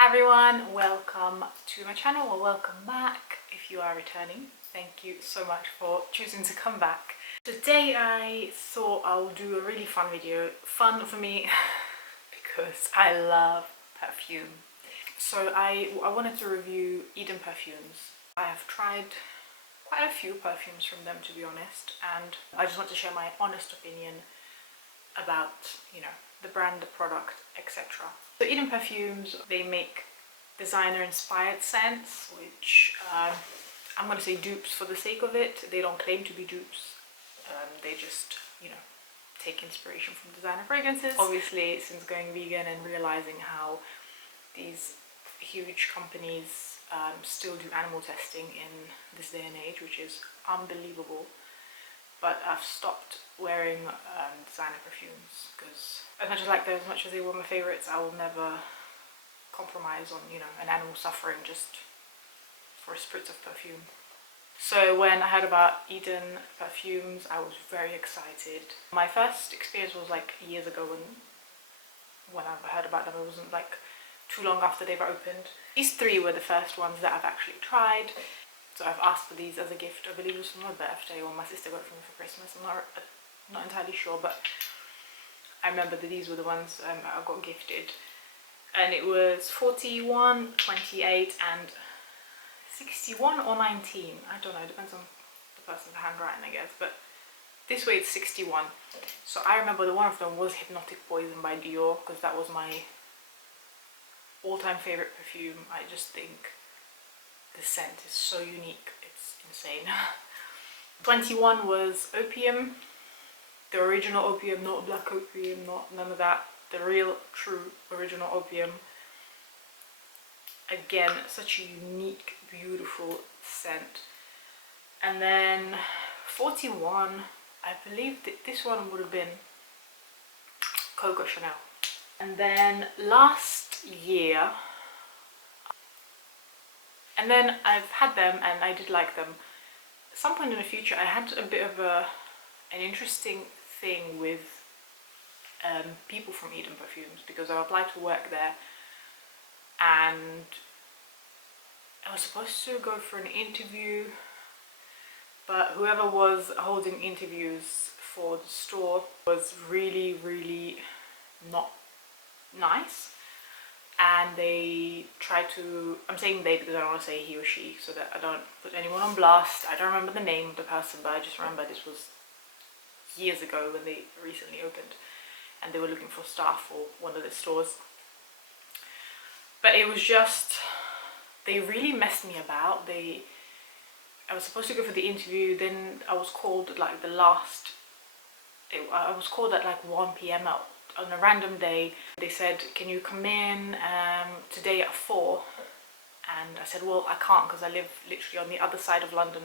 Hi everyone, welcome to my channel, or welcome back if you are returning. Thank you so much for choosing to come back. Today I thought I'll do a really fun video. Fun for me because I love perfume. So I wanted to review Eden perfumes. I have tried quite a few perfumes from them, to be honest, and I just want to share my honest opinion about, the brand, the product, etc. So Eden perfumes, they make designer inspired scents, which I'm going to say dupes for the sake of it. They don't claim to be dupes. They just, take inspiration from designer fragrances. Obviously, since going vegan and realizing how these huge companies still do animal testing in this day and age, which is unbelievable. But I've stopped wearing designer perfumes because as much as I like them, as much as they were my favorites, I will never compromise on, an animal suffering just for a spritz of perfume. So when I heard about Eden perfumes, I was very excited. My first experience was like years ago when I heard about them. It wasn't like too long after they were opened. These three were the first ones that I've actually tried. So I've asked for these as a gift. I believe it was for my birthday, or my sister got it for me for Christmas. I'm not entirely sure, but I remember that these were the ones I got gifted. And it was 41, 28 and 61 or 19. I don't know, it depends on the person's handwriting, I guess. But this way it's 61. So I remember that one of them was Hypnotic Poison by Dior, because that was my all-time favorite perfume. I just think the scent is so unique, it's insane. 21 was Opium, the original Opium, not black opium, none of that. The real, true, original Opium. Again, such a unique, beautiful scent. And then 41, I believe that this one would have been Coco Chanel. And then last year, and then I've had them and I did like them. At some point in the future, I had a bit of an interesting thing with people from Eden Perfumes, because I applied to work there and I was supposed to go for an interview, but whoever was holding interviews for the store was really, really not nice. And they tried to, I'm saying they because I don't want to say he or she so that I don't put anyone on blast. I don't remember the name of the person, but I just remember this was years ago when they recently opened and they were looking for staff for one of the stores. But it was just, they really messed me about. I was supposed to go for the interview, then I was called at like I was called at like 1 p.m. out on a random day. They said, can you come in today at 4? And I said, well, I can't because I live literally on the other side of London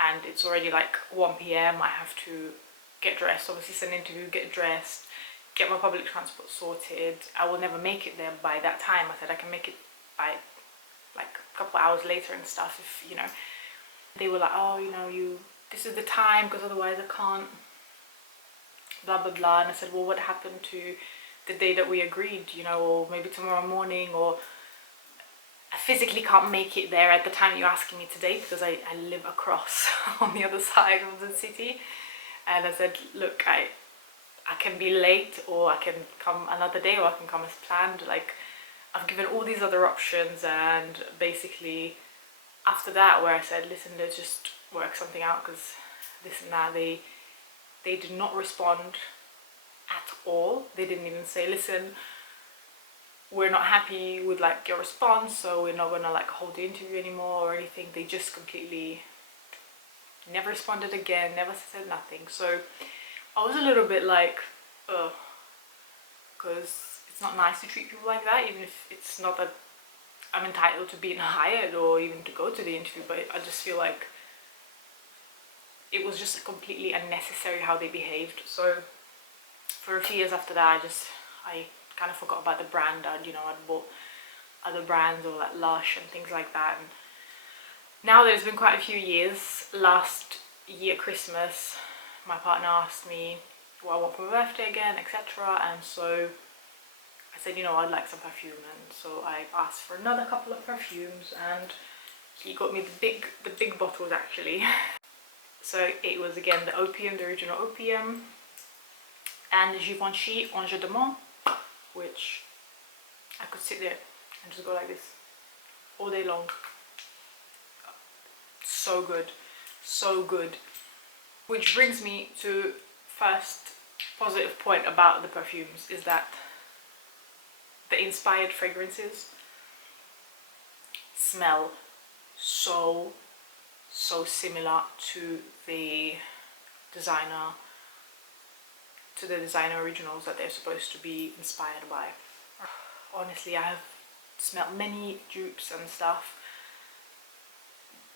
and it's already like 1 p.m. I have to get dressed, obviously it's an interview, get dressed, get my public transport sorted. I will never make it there by that time. I said I can make it by like a couple hours later and stuff if, They were like, oh, this is the time because otherwise I can't, blah blah blah. And I said, well, what happened to the day that we agreed, or maybe tomorrow morning, or I physically can't make it there at the time you're asking me today because I live across on the other side of the city. And I said, look, I can be late, or I can come another day, or I can come as planned. Like, I've given all these other options, and basically after that, where I said, listen, let's just work something out because this and that, they did not respond at all. They didn't even say, listen, we're not happy with like your response, so we're not gonna like hold the interview anymore or anything. They just completely never responded again, never said nothing. So I was a little bit like, because it's not nice to treat people like that, even if it's not that I'm entitled to being hired or even to go to the interview, but I just feel like it was just completely unnecessary how they behaved. So for a few years after that, I kind of forgot about the brand. I'd bought other brands or like Lush and things like that. And now there's been quite a few years. Last year Christmas, my partner asked me what I want for my birthday again, etc. And so I said, you know, I'd like some perfume, and so I asked for another couple of perfumes, and he got me the big bottles actually. So it was again the opium, the original opium, and the Givenchy Ange de Mont, which I could sit there and just go like this all day long. So good, so good. Which brings me to first positive point about the perfumes, is that the inspired fragrances smell so similar to the designer originals that they're supposed to be inspired by. Honestly, I have smelled many dupes and stuff.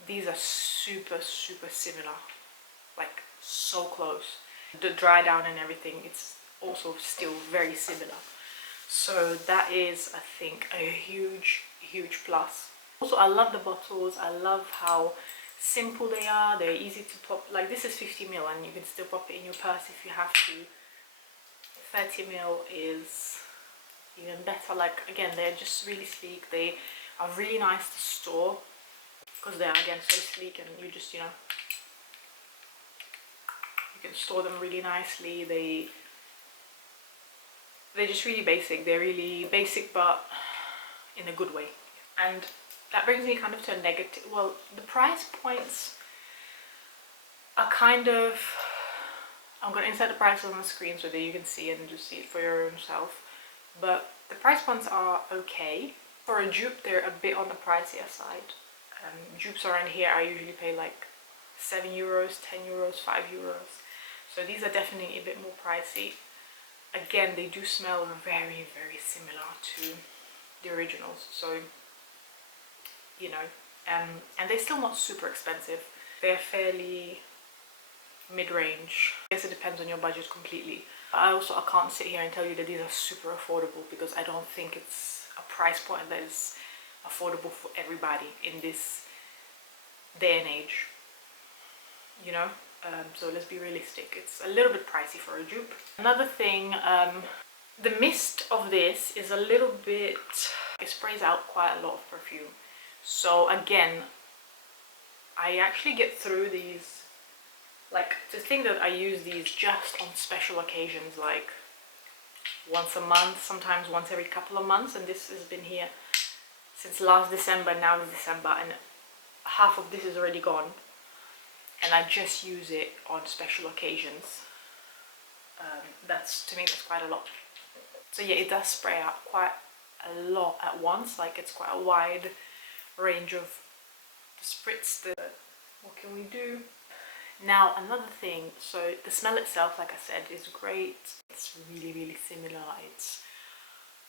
These are super similar, like so close. The dry down and everything, it's also still very similar. So that is, I think, a huge plus. Also, I love the bottles. I love how simple they are. They're easy to pop. Like this is 50 ml and you can still pop it in your purse if you have to. 30 ml is even better. Like again, they're just really sleek. They are really nice to store because they are again so sleek, and you just, you know, you can store them really nicely. They're just really basic. They're really basic, but in a good way. And that brings me kind of to a negative. Well, the price points are kind of, I'm going to insert the prices on the screen so that you can see and just see it for your own self. But the price points are okay. For a dupe, they're a bit on the pricier side. Dupes around here, I usually pay like 7 euros, 10 euros, 5 euros. So these are definitely a bit more pricey. Again, they do smell very similar to the originals. So, you know, and they're still not super expensive. They're fairly mid-range. I guess it depends on your budget completely. I can't sit here and tell you that these are super affordable, because I don't think it's a price point that is affordable for everybody in this day and age, you know. So let's be realistic, it's a little bit pricey for a dupe. Another thing, the mist of this is a little bit, it sprays out quite a lot of perfume. So again, I actually get through these, like, to think that I use these just on special occasions, like once a month, sometimes once every couple of months, and this has been here since last December. Now it's December and half of this is already gone, and I just use it on special occasions. To me that's quite a lot. So yeah, it does spray out quite a lot at once. Like, it's quite a wide range of spritz. What can we do? Now another thing, so the smell itself, like I said, is great. It's really similar. It's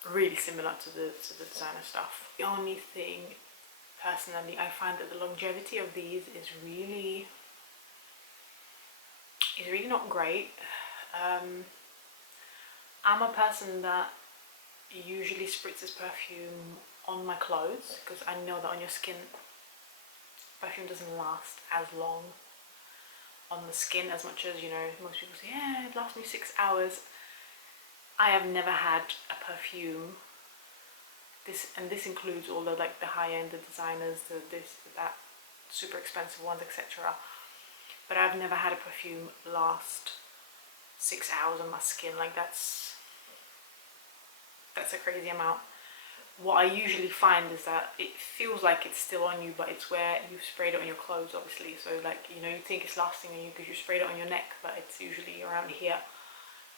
really similar to the designer stuff. The only thing, personally, I find that the longevity of these is really not great. I'm a person that usually spritzes perfume on my clothes, because I know that on your skin perfume doesn't last as long on the skin as much as, you know, most people say, yeah, it lasts me 6 hours. I have never had a perfume, this includes all the, like, the high-end, the designers, that super expensive ones, etc. But I've never had a perfume last 6 hours on my skin. Like, that's a crazy amount. What I usually find is that it feels like it's still on you, but it's where you've sprayed it on your clothes, obviously. So, like, you know, you think it's lasting on you because you sprayed it on your neck, but it's usually around here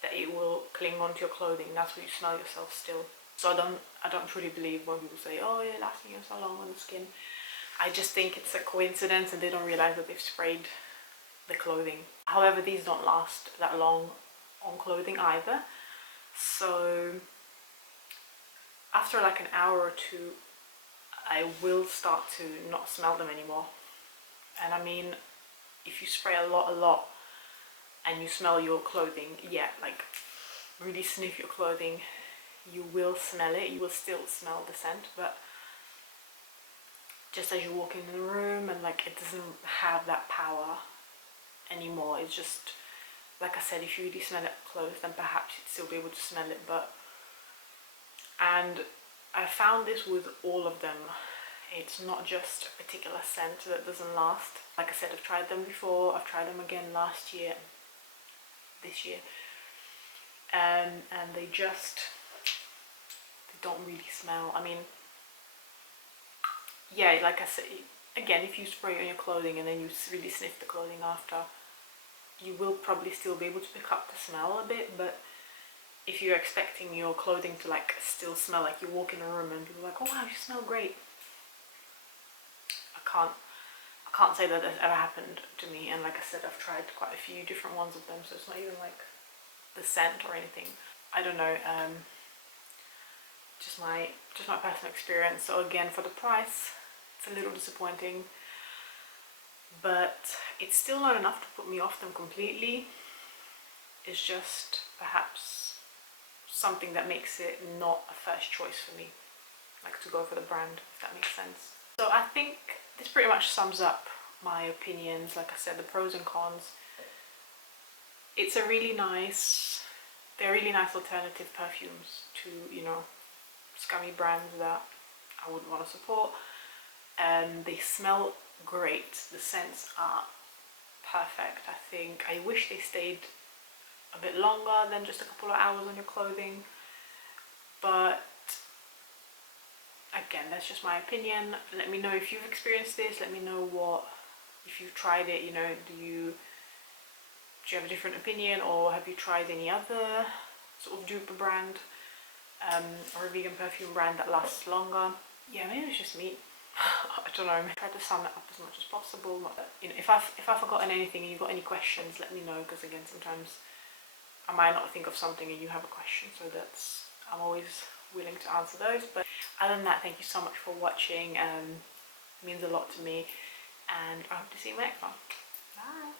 that it will cling onto your clothing. That's where you smell yourself still. So I don't truly believe when people say, oh, you're lasting you so long on the skin. I just think it's a coincidence and they don't realize that they've sprayed the clothing. However, these don't last that long on clothing either. So after like an hour or two, I will start to not smell them anymore. And I mean, if you spray a lot and you smell your clothing, yeah, like really sniff your clothing, you will smell it. You will still smell the scent, but just as you walk into the room, and like, it doesn't have that power anymore. It's just, like I said, if you really smell it close, then perhaps you'd still be able to smell it, but And I found this with all of them. It's not just a particular scent that doesn't last. Like I said, I've tried them before. I've tried them again last year, this year, and they don't really smell. I mean, yeah, like I said, again, if you spray on your clothing and then you really sniff the clothing after, you will probably still be able to pick up the smell a bit. But if you're expecting your clothing to like still smell like you walk in a room and people are like, oh wow, you smell great, I can't say that that's ever happened to me. And like I said, I've tried quite a few different ones of them, so it's not even like the scent or anything. I don't know, just my personal experience. So again, for the price, it's a little disappointing, but it's still not enough to put me off them completely. It's just perhaps something that makes it not a first choice for me, like to go for the brand, if that makes sense. So I think this pretty much sums up my opinions. Like I said, the pros and cons. It's a really nice, they're really nice alternative perfumes to, you know, scummy brands that I wouldn't want to support. They smell great. The scents are perfect. I wish they stayed a bit longer than just a couple of hours on your clothing, but again, that's just my opinion. Let me know if you've experienced this. Let me know if you've tried it, you know, do you have a different opinion, or have you tried any other sort of dupe brand or a vegan perfume brand that lasts longer? Yeah, maybe it's just me. I don't know. I try to sum it up as much as possible. You know, if I've forgotten anything and you've got any questions, let me know, because again, sometimes I might not think of something and you have a question, so I'm always willing to answer those. But other than that, thank you so much for watching. It means a lot to me, and I hope to see you in the next one. Bye.